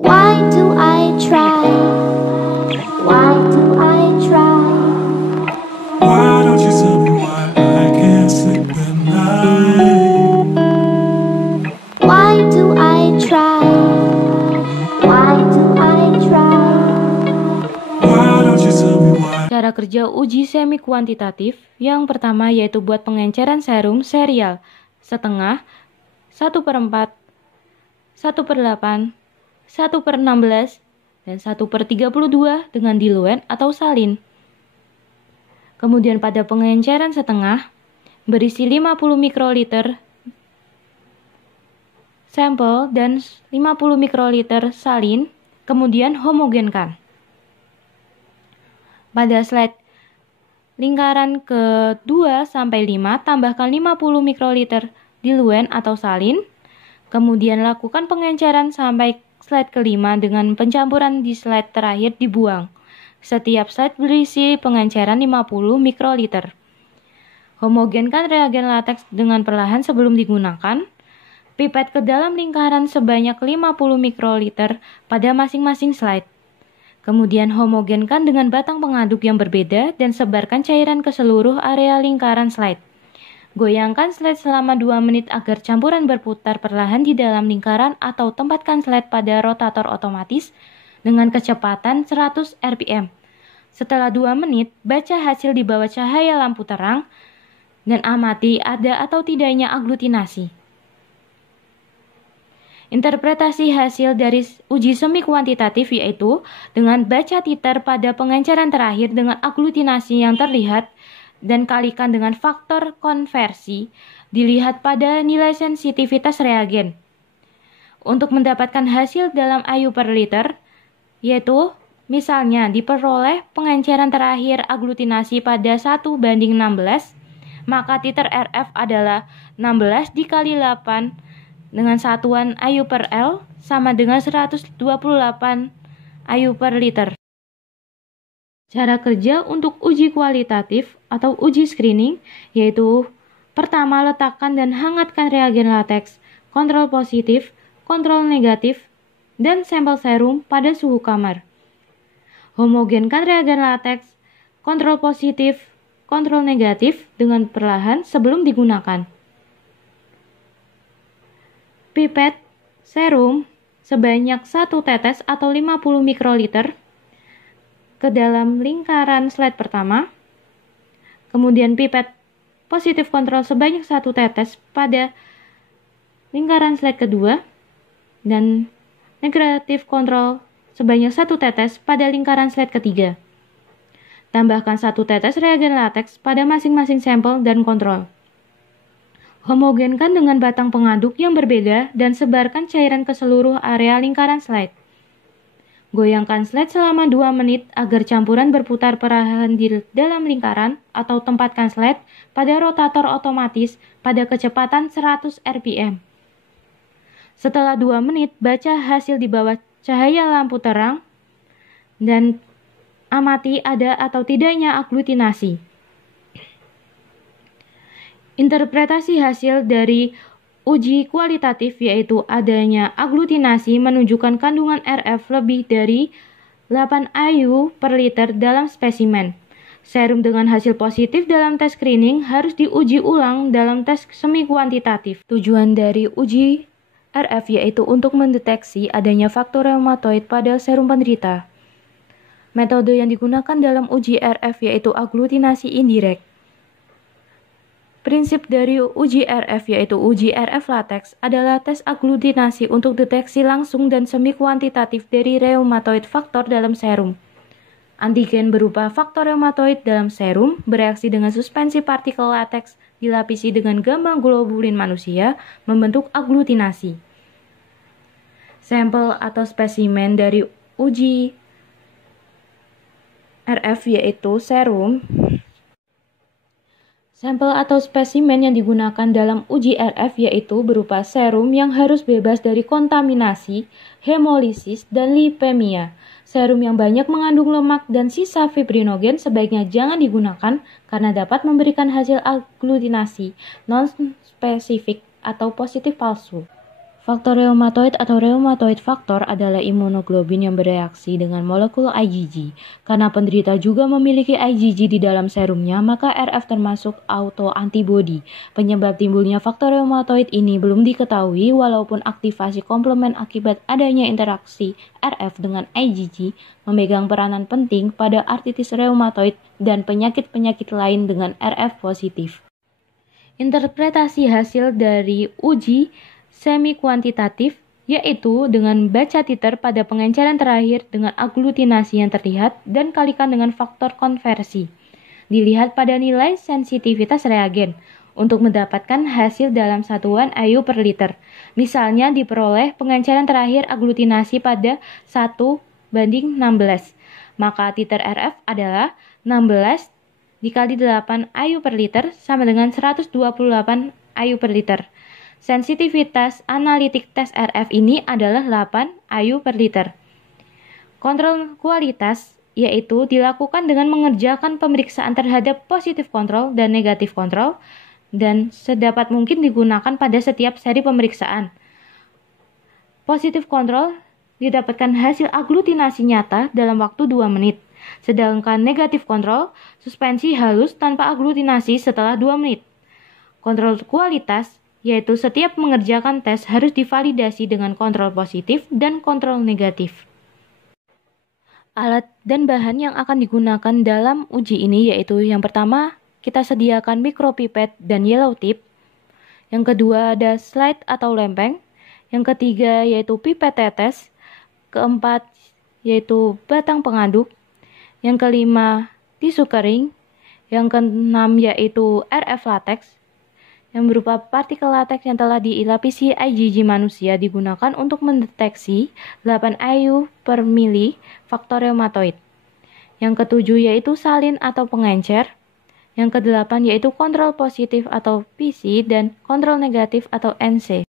Why do I try? Why do I try? Why don't you tell me why I can't sleep at night? Why do I try? Why do I try? Why don't you tell me why? Cara kerja uji semi kuantitatif yang pertama yaitu buat pengenceran serum serial setengah, 1/4, 1/8, 1/16, dan 1/32 dengan diluen atau salin. Kemudian pada pengenceran setengah berisi 50 mikroliter sampel dan 50 mikroliter salin, kemudian homogenkan. Pada slide lingkaran ke-2 sampai 5 tambahkan 50 mikroliter diluen atau salin, kemudian lakukan pengenceran sampai slide ke-5 dengan pencampuran di slide terakhir dibuang. Setiap slide berisi pengenceran 50 mikroliter. Homogenkan reagen lateks dengan perlahan sebelum digunakan. Pipet ke dalam lingkaran sebanyak 50 mikroliter pada masing-masing slide. Kemudian homogenkan dengan batang pengaduk yang berbeda dan sebarkan cairan ke seluruh area lingkaran slide. Goyangkan slide selama 2 menit agar campuran berputar perlahan di dalam lingkaran atau tempatkan slide pada rotator otomatis dengan kecepatan 100 rpm. Setelah 2 menit, baca hasil di bawah cahaya lampu terang dan amati ada atau tidaknya aglutinasi. Interpretasi hasil dari uji semi kuantitatif yaitu dengan baca titer pada pengenceran terakhir dengan aglutinasi yang terlihat dan kalikan dengan faktor konversi dilihat pada nilai sensitivitas reagen. Untuk mendapatkan hasil dalam IU per liter, yaitu misalnya diperoleh pengenceran terakhir aglutinasi pada 1:16, maka titer RF adalah 16 dikali 8 dengan satuan IU per L sama dengan 128 IU per liter. Cara kerja untuk uji kualitatif atau uji screening yaitu pertama letakkan dan hangatkan reagen lateks, kontrol positif, kontrol negatif, dan sampel serum pada suhu kamar. Homogenkan reagen lateks, kontrol positif, kontrol negatif dengan perlahan sebelum digunakan. Pipet serum sebanyak 1 tetes atau 50 mikroliter ke dalam lingkaran slide pertama, kemudian pipet positif kontrol sebanyak 1 tetes pada lingkaran slide kedua, dan negatif kontrol sebanyak 1 tetes pada lingkaran slide ketiga. Tambahkan 1 tetes reagen lateks pada masing-masing sampel dan kontrol. Homogenkan dengan batang pengaduk yang berbeda dan sebarkan cairan ke seluruh area lingkaran slide. Goyangkan slide selama 2 menit agar campuran berputar perlahan di dalam lingkaran atau tempatkan slide pada rotator otomatis pada kecepatan 100 rpm. Setelah 2 menit, baca hasil di bawah cahaya lampu terang dan amati ada atau tidaknya aglutinasi. Interpretasi hasil dari uji kualitatif yaitu adanya aglutinasi menunjukkan kandungan RF lebih dari 8 IU per liter dalam spesimen. Serum dengan hasil positif dalam tes screening harus diuji ulang dalam tes semi kuantitatif. Tujuan dari uji RF yaitu untuk mendeteksi adanya faktor reumatoid pada serum penderita. Metode yang digunakan dalam uji RF yaitu aglutinasi indirect. Prinsip dari uji RF yaitu uji RF lateks adalah tes aglutinasi untuk deteksi langsung dan semi kuantitatif dari reumatoid faktor dalam serum. Antigen berupa faktor reumatoid dalam serum bereaksi dengan suspensi partikel lateks dilapisi dengan gamma globulin manusia membentuk aglutinasi. Sampel atau spesimen dari uji RF yaitu serum. Sampel atau spesimen yang digunakan dalam uji RF yaitu berupa serum yang harus bebas dari kontaminasi, hemolisis, dan lipemia. Serum yang banyak mengandung lemak dan sisa fibrinogen sebaiknya jangan digunakan karena dapat memberikan hasil aglutinasi non-spesifik atau positif palsu. Faktor reumatoid atau rheumatoid factor adalah imunoglobulin yang bereaksi dengan molekul IgG. Karena penderita juga memiliki IgG di dalam serumnya, maka RF termasuk autoantibody. Penyebab timbulnya faktor reumatoid ini belum diketahui, walaupun aktivasi komplement akibat adanya interaksi RF dengan IgG memegang peranan penting pada artritis reumatoid dan penyakit-penyakit lain dengan RF positif. Interpretasi hasil dari uji semi kuantitatif, yaitu dengan baca titer pada pengenceran terakhir dengan aglutinasi yang terlihat dan kalikan dengan faktor konversi. Dilihat pada nilai sensitivitas reagen untuk mendapatkan hasil dalam satuan IU per liter. Misalnya diperoleh pengenceran terakhir aglutinasi pada 1:16, maka titer RF adalah 16 dikali 8 IU per liter sama dengan 128 IU per liter. Sensitivitas analitik tes RF ini adalah 8 IU per liter. Kontrol kualitas yaitu dilakukan dengan mengerjakan pemeriksaan terhadap positif kontrol dan negatif kontrol dan sedapat mungkin digunakan pada setiap seri pemeriksaan. Positif kontrol didapatkan hasil aglutinasi nyata dalam waktu 2 menit. Sedangkan negatif kontrol, suspensi halus tanpa aglutinasi setelah 2 menit. Kontrol kualitas yaitu setiap mengerjakan tes harus divalidasi dengan kontrol positif dan kontrol negatif. Alat dan bahan yang akan digunakan dalam uji ini yaitu yang pertama, kita sediakan mikropipet dan yellow tip. Yang kedua ada slide atau lempeng. Yang ketiga yaitu pipet tetes. Keempat yaitu batang pengaduk. Yang kelima tisu kering. Yang keenam yaitu RF latex yang berupa partikel lateks yang telah dilapisi IgG manusia digunakan untuk mendeteksi 8 IU per mili faktor reumatoid. Yang ketujuh yaitu salin atau pengencer. Yang kedelapan yaitu kontrol positif atau PC dan kontrol negatif atau NC.